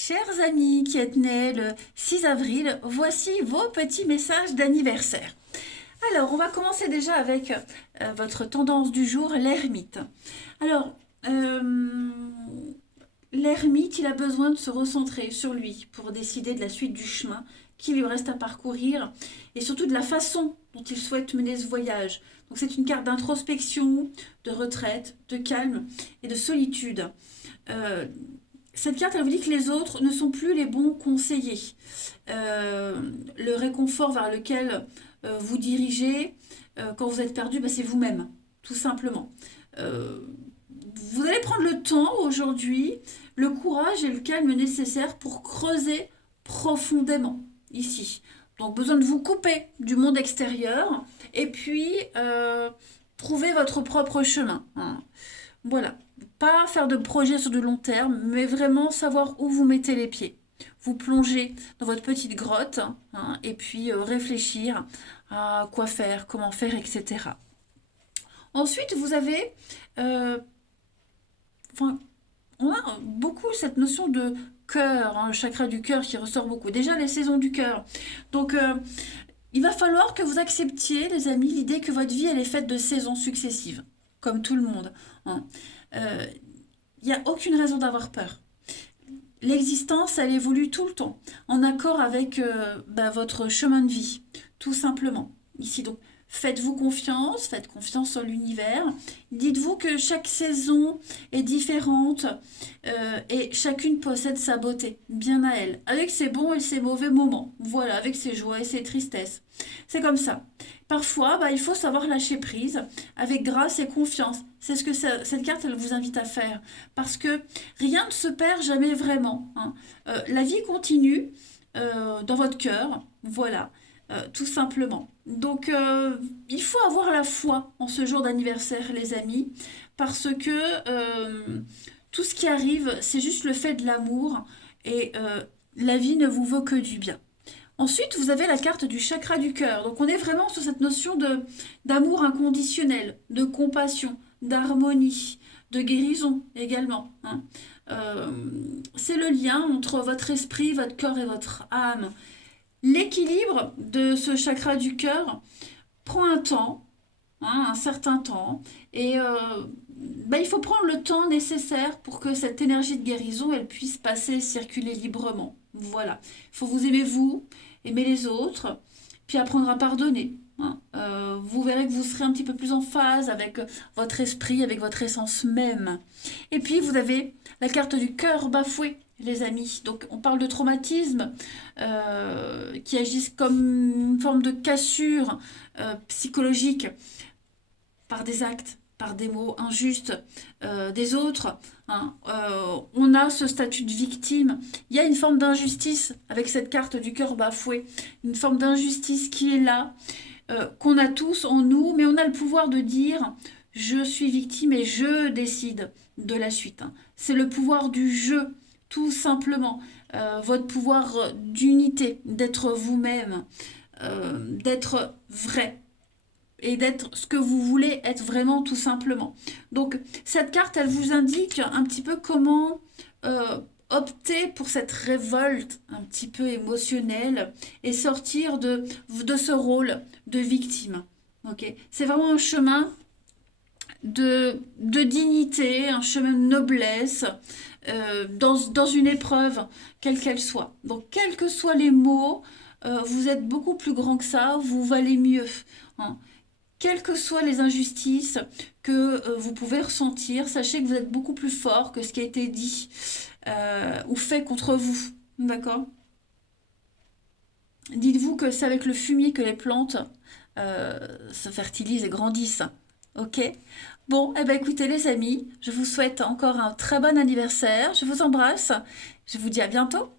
Chers amis qui êtes nés le 6 avril, voici vos petits messages d'anniversaire. Alors, on va commencer déjà avec votre tendance du jour, l'ermite. Alors, l'ermite, il a besoin de se recentrer sur lui pour décider de la suite du chemin qui lui reste à parcourir et surtout de la façon dont il souhaite mener ce voyage. Donc, c'est une carte d'introspection, de retraite, de calme et de solitude. Euh, Cette carte, elle vous dit que les autres ne sont plus les bons conseillers. Le réconfort vers lequel vous dirigez quand vous êtes perdu, bah, c'est vous-même, tout simplement. Euh, Vous allez prendre le temps aujourd'hui, le courage et le calme nécessaires pour creuser profondément ici. Donc besoin de vous couper du monde extérieur et puis trouver votre propre chemin, hein. Voilà. Pas faire de projet sur du long terme, mais vraiment savoir où vous mettez les pieds. Vous plongez dans votre petite grotte, hein, et puis réfléchir à quoi faire, comment faire, etc. Ensuite, vous avez, euh, enfin, on a beaucoup cette notion de cœur, hein, le chakra du cœur qui ressort beaucoup. Déjà, les saisons du cœur. Donc, il va falloir que vous acceptiez, les amis, l'idée que votre vie, elle est faite de saisons successives, comme tout le monde, hein. Euh, Il n'y a aucune raison d'avoir peur. L'existence, elle évolue tout le temps, en accord avec votre chemin de vie, tout simplement. Ici, donc, faites confiance en l'univers. Dites-vous que chaque saison est différente et chacune possède sa beauté, bien à elle, avec ses bons et ses mauvais moments. Voilà, avec ses joies et ses tristesses. C'est comme ça. Parfois, bah, il faut savoir lâcher prise avec grâce et confiance. C'est ce que cette carte, elle vous invite à faire. Parce que rien ne se perd jamais vraiment, hein. La vie continue dans votre cœur, voilà, tout simplement. Donc, il faut avoir la foi en ce jour d'anniversaire, les amis, parce que tout ce qui arrive, c'est juste le fait de l'amour et la vie ne vous vaut que du bien. Ensuite, vous avez la carte du chakra du cœur. Donc, on est vraiment sur cette notion de d'amour inconditionnel, de compassion, d'harmonie, de guérison également, hein. Euh, c'est le lien entre votre esprit, votre corps et votre âme. L'équilibre de ce chakra du cœur prend un temps, hein, un certain temps, et il faut prendre le temps nécessaire pour que cette énergie de guérison, elle puisse passer, circuler librement. Voilà. Il faut vous aimer vous, aimer les autres, puis apprendre à pardonner, hein. Vous verrez que vous serez un petit peu plus en phase avec votre esprit, avec votre essence même. Et puis vous avez la carte du cœur bafoué, les amis. Donc on parle de traumatisme qui agissent comme une forme de cassure psychologique par des actes, par des mots injustes des autres, hein. On a ce statut de victime. Il y a une forme d'injustice avec cette carte du cœur bafoué, une forme d'injustice qui est là, qu'on a tous en nous, mais on a le pouvoir de dire je suis victime et je décide de la suite, hein. C'est le pouvoir du jeu, tout simplement. Votre pouvoir d'unité, d'être vous-même, d'être vrai et d'être ce que vous voulez être vraiment tout simplement. Donc cette carte, elle vous indique un petit peu comment opter pour cette révolte un petit peu émotionnelle et sortir de ce rôle de victime. Ok, c'est vraiment un chemin de dignité, un chemin de noblesse dans une épreuve, quelle qu'elle soit. Donc quels que soient les mots, vous êtes beaucoup plus grand que ça, vous valez mieux, hein. Quelles que soient les injustices que vous pouvez ressentir, sachez que vous êtes beaucoup plus fort que ce qui a été dit ou fait contre vous. D'accord? Dites-vous que c'est avec le fumier que les plantes se fertilisent et grandissent. Ok? Bon, eh ben écoutez les amis, je vous souhaite encore un très bon anniversaire. Je vous embrasse. Je vous dis à bientôt.